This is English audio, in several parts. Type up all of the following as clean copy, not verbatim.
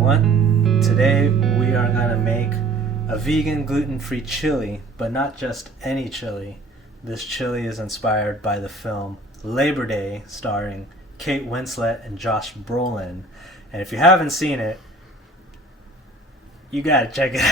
everyone. Today we are going to make a vegan gluten-free chili, but not just any chili. This chili is inspired by the film Labor Day starring Kate Winslet and Josh Brolin. And if you haven't seen it, you gotta check it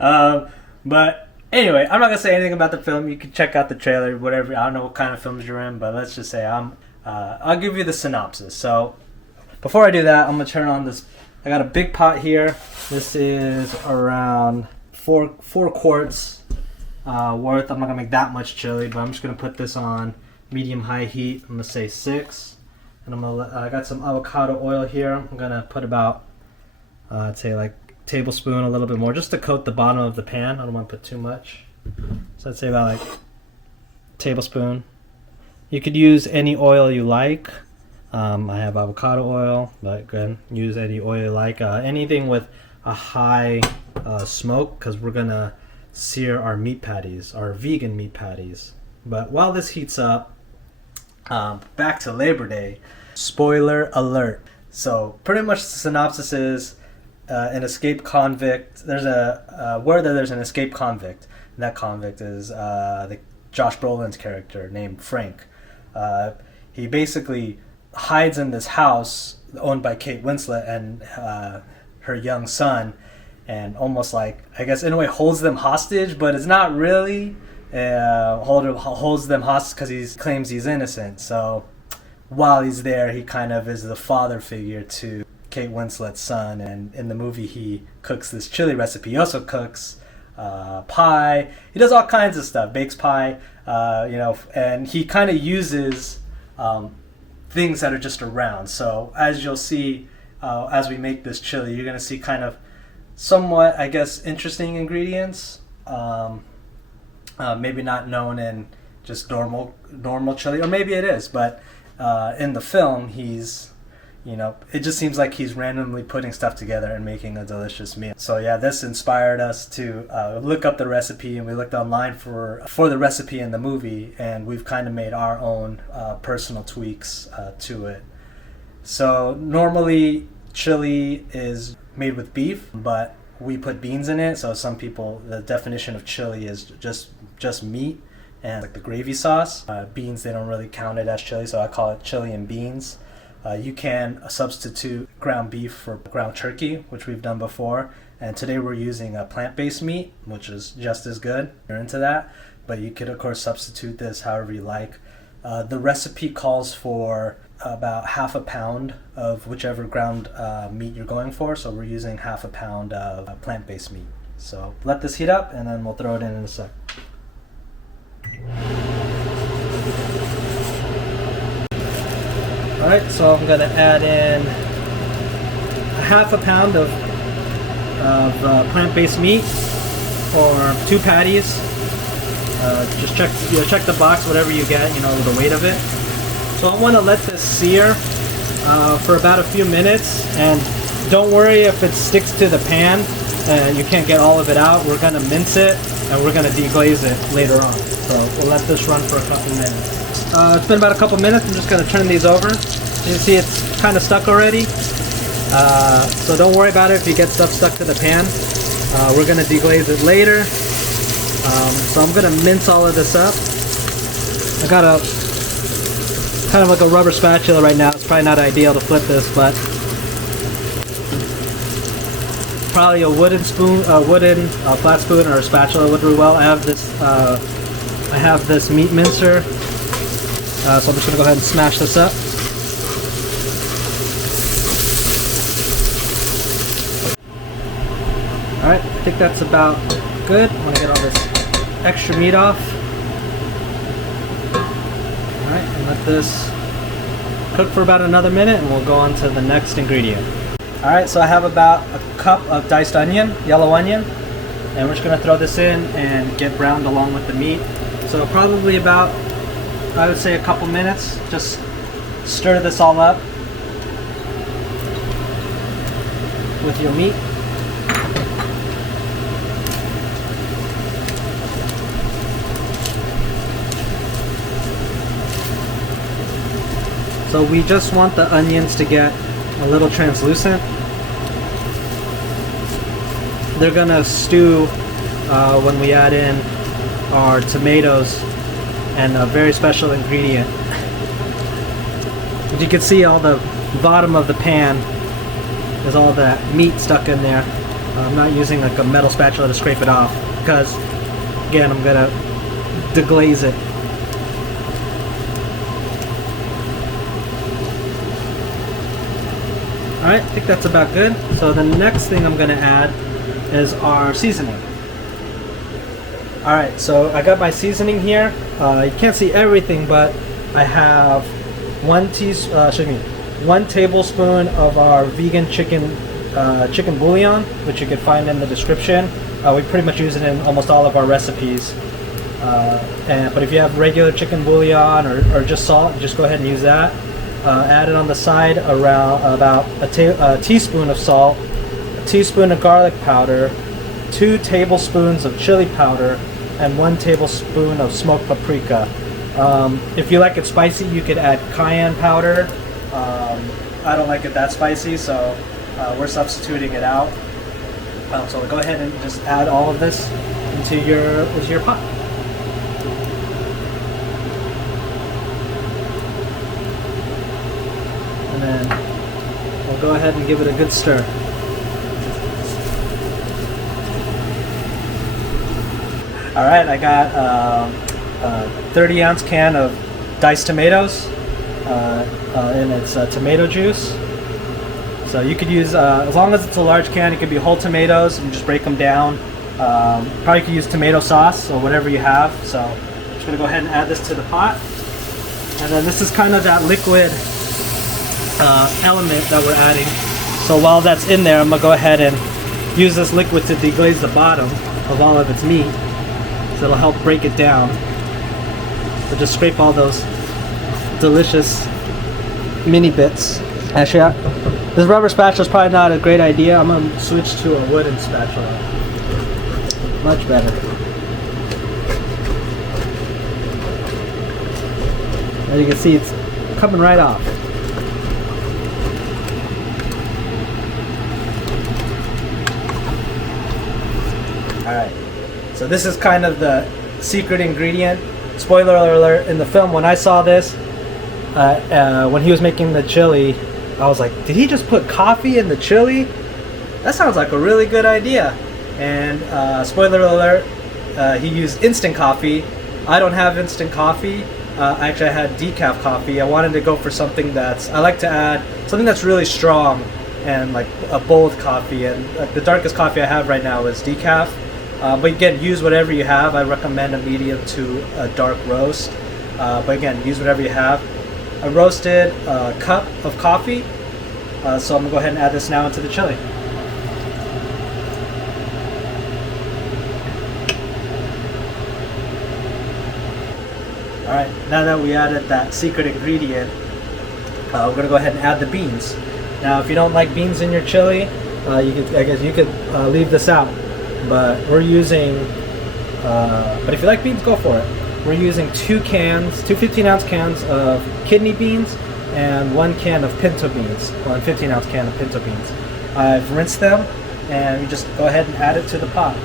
out. But anyway, I'm not gonna say anything about the film. You can check out the trailer, whatever. I don't know what kind of films you're in, but let's just say I'll give you the synopsis. So before I do that, I'm gonna turn on this. I got a big pot here. This is around four quarts worth. I'm not gonna make that much chili, but I'm just gonna put this on medium-high heat. I'm gonna say 6, and I got some avocado oil here. I'm gonna put about I'd say like tablespoon, a little bit more, just to coat the bottom of the pan. I don't want to put too much, so I'd say about like tablespoon. You could use any oil you like. I have avocado oil, but again, use any oil you like. Anything with a high smoke, because we're gonna sear our meat patties, our vegan meat patties. But while this heats up, back to Labor Day. Spoiler alert. So pretty much the synopsis is an escaped convict. There's word that there's an escaped convict. And that convict is Josh Brolin's character named Frank. He basically hides in this house owned by Kate Winslet and her young son, and almost like, I guess in a way, holds them hostage, but it's not really. Holds them hostage because he claims he's innocent. So while he's there, he kind of is the father figure to Kate Winslet's son, and in the movie he cooks this chili recipe. He also cooks pie. He does all kinds of stuff, bakes pie, and he kind of uses things that are just around. So as you'll see, as we make this chili, you're going to see kind of somewhat, I guess, interesting ingredients. Maybe not known in just normal chili, or maybe it is, but in the film, it just seems like he's randomly putting stuff together and making a delicious meal. So yeah, this inspired us to look up the recipe, and we looked online for the recipe in the movie, and we've kind of made our own personal tweaks to it. So normally chili is made with beef, but we put beans in it. So some people, the definition of chili is just meat and like the gravy sauce. Beans, they don't really count it as chili, so I call it chili and beans. You can substitute ground beef for ground turkey, which we've done before. And today we're using a plant-based meat, which is just as good. You're into that, but you could of course substitute this however you like. The recipe calls for about half a pound of whichever ground meat you're going for. So we're using half a pound of plant-based meat. So let this heat up, and then we'll throw it in a sec. Alright, so I'm going to add in a half a pound of plant-based meat, or 2 patties. Just check the box, whatever you get, the weight of it. So I want to let this sear for about a few minutes, and don't worry if it sticks to the pan and you can't get all of it out. We're going to mince it, and we're going to deglaze it later on. So we'll let this run for a couple minutes. It's been about a couple minutes. I'm just going to turn these over. You can see it's kind of stuck already. So don't worry about it if you get stuff stuck to the pan. We're going to deglaze it later. So I'm going to mince all of this up. I got a kind of like a rubber spatula right now. It's probably not ideal to flip this, but probably a wooden flat spoon or a spatula would do well. I have this meat mincer, so I'm just gonna go ahead and smash this up. All right, I think that's about good. I want to get all this extra meat off. All right, and let this cook for about another minute, and we'll go on to the next ingredient. All right, so I have about a cup of diced onion, yellow onion, and we're just gonna throw this in and get browned along with the meat. So probably about, I would say, a couple minutes. Just stir this all up with your meat. So we just want the onions to get a little translucent. they're gonna stew when we add in our tomatoes and a very special ingredient. As you can see, all the bottom of the pan is all that meat stuck in there. I'm not using like a metal spatula to scrape it off because, again, I'm gonna deglaze it. Alright, I think that's about good. So the next thing I'm gonna add is our seasoning. Alright, so I got my seasoning here. You can't see everything, but I have 1 tablespoon of our vegan chicken bouillon, which you can find in the description. We pretty much use it in almost all of our recipes. But if you have regular chicken bouillon or just salt, just go ahead and use that. Add it on the side around about a teaspoon of salt, a teaspoon of garlic powder, 2 tablespoons of chili powder, and 1 tablespoon of smoked paprika. If you like it spicy, you could add cayenne powder. I don't like it that spicy, so we're substituting it out. So go ahead and just add all of this into your pot. And then we'll go ahead and give it a good stir. All right, I got a 30-ounce can of diced tomatoes, and it's tomato juice. So you could use, as long as it's a large can, it could be whole tomatoes and just break them down. Probably could use tomato sauce or whatever you have. So I'm just gonna go ahead and add this to the pot. And then this is kind of that liquid element that we're adding. So while that's in there, I'm gonna go ahead and use this liquid to deglaze the bottom of all of its meat. So it'll help break it down. So just scrape all those delicious mini bits. Actually, this rubber spatula is probably not a great idea. I'm gonna switch to a wooden spatula. Much better. As you can see, it's coming right off. Alright, so this is kind of the secret ingredient. Spoiler alert, in the film, when I saw this, when he was making the chili, I was like, did he just put coffee in the chili? That sounds like a really good idea. And spoiler alert, he used instant coffee. I don't have instant coffee. Actually, I had decaf coffee. I wanted to go for something I like to add something that's really strong and like a bold coffee. And the darkest coffee I have right now is decaf. But again, use whatever you have. I recommend a medium to a dark roast. But again, use whatever you have. I roasted a cup of coffee, so I'm going to go ahead and add this now into the chili. Alright, now that we added that secret ingredient, we're going to go ahead and add the beans. Now if you don't like beans in your chili, I guess you could leave this out. But we're using, but if you like beans, go for it. We're using 2 15-ounce cans of kidney beans and 1 can of pinto beans, or a 15-ounce can of pinto beans. I've rinsed them, and you just go ahead and add it to the pot.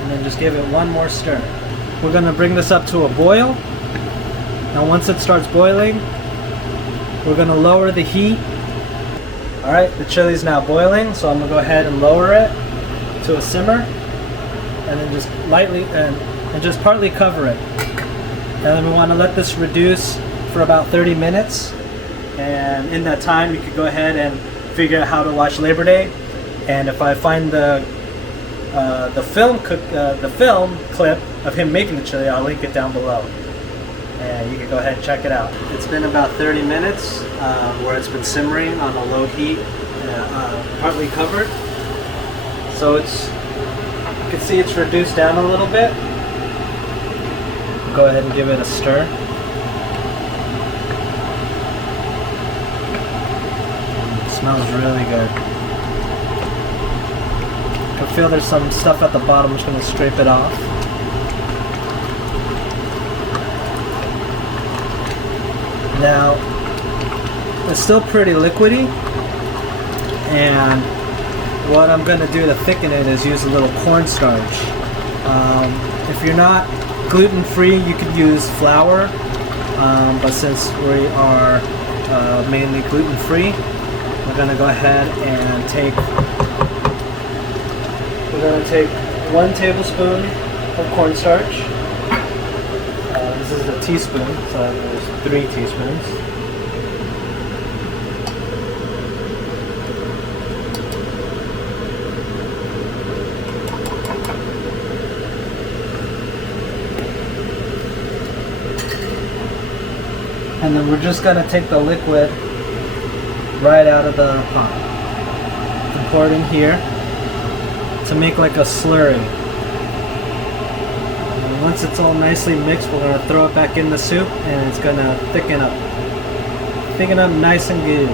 And then just give it one more stir. We're gonna bring this up to a boil. Now once it starts boiling, we're gonna lower the heat. Alright, the chili is now boiling, so I'm gonna go ahead and lower it to a simmer. And then just lightly and just partly cover it. And then we want to let this reduce for about 30 minutes. And in that time, you could go ahead and figure out how to watch Labor Day. And if I find the film clip of him making the chili, I'll link it down below. And you can go ahead and check it out. It's been about 30 minutes where it's been simmering on a low heat, partly covered. So you can see it's reduced down a little bit. Go ahead and give it a stir. It smells really good. I can feel there's some stuff at the bottom. I'm just going to scrape it off. Now, it's still pretty liquidy. And what I'm going to do to thicken it is use a little cornstarch. If you're not gluten-free, you could use flour, but since we are mainly gluten-free, we're going to go ahead and take 1 tablespoon of cornstarch. This is a teaspoon, so there's 3 teaspoons. And then we're just going to take the liquid right out of the pot and pour it in here to make like a slurry. And once it's all nicely mixed, we're going to throw it back in the soup and it's going to thicken up. Thicken up nice and good.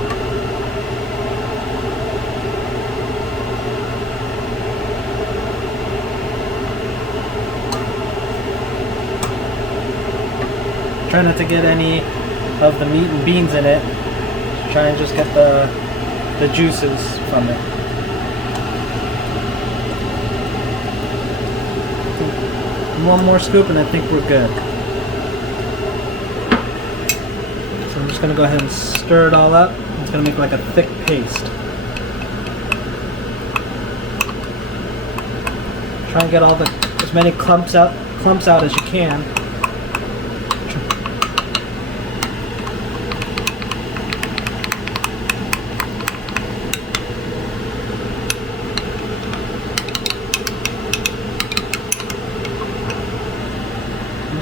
Try not to get any of the meat and beans in it. Try and just get the juices from it. One more scoop and I think we're good. So I'm just going to go ahead and stir it all up. It's going to make like a thick paste. Try and get as many clumps out as you can.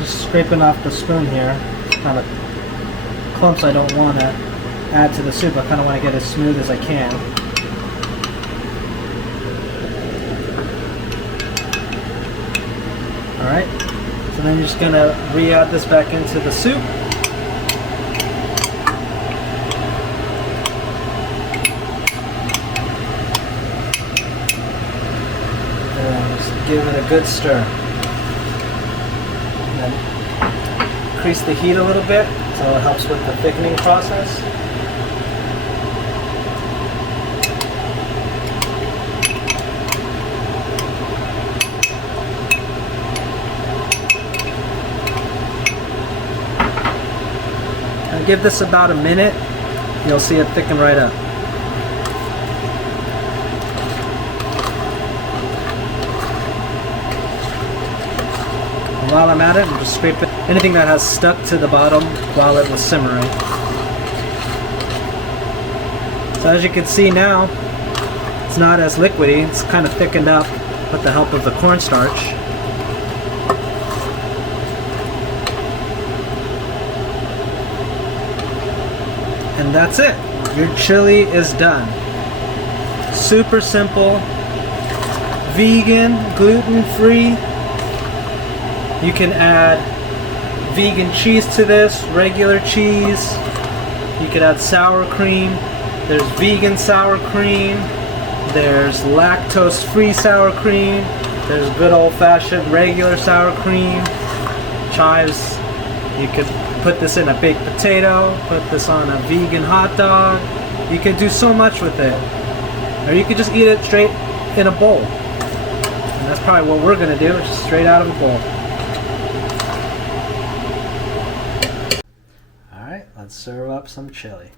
Scraping off the spoon here, kind of clumps I don't want to add to the soup. I kind of want to get as smooth as I can. Alright, so then you're just going to re-add this back into the soup. And just give it a good stir. Increase the heat a little bit so it helps with the thickening process. And give this about a minute, you'll see it thicken right up. While I'm at it, I'm just scraping anything that has stuck to the bottom while it was simmering. So as you can see now, it's not as liquidy, it's kind of thickened up with the help of the cornstarch. And that's it. Your chili is done. Super simple, vegan, gluten-free. You can add vegan cheese to this, regular cheese. You can add sour cream. There's vegan sour cream. There's lactose-free sour cream. There's good old-fashioned regular sour cream. Chives. You could put this in a baked potato. Put this on a vegan hot dog. You can do so much with it. Or you could just eat it straight in a bowl. And that's probably what we're going to do, just straight out of a bowl. Let's serve up some chili.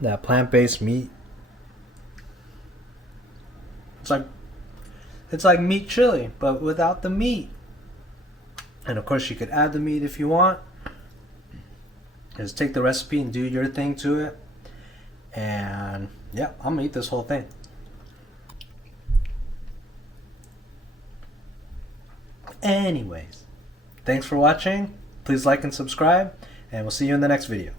That plant-based meat. It's like meat chili, but without the meat. And of course you could add the meat if you want. Just take the recipe and do your thing to it. And yeah, I'm gonna eat this whole thing. Anyways, thanks for watching. Please like and subscribe, and we'll see you in the next video.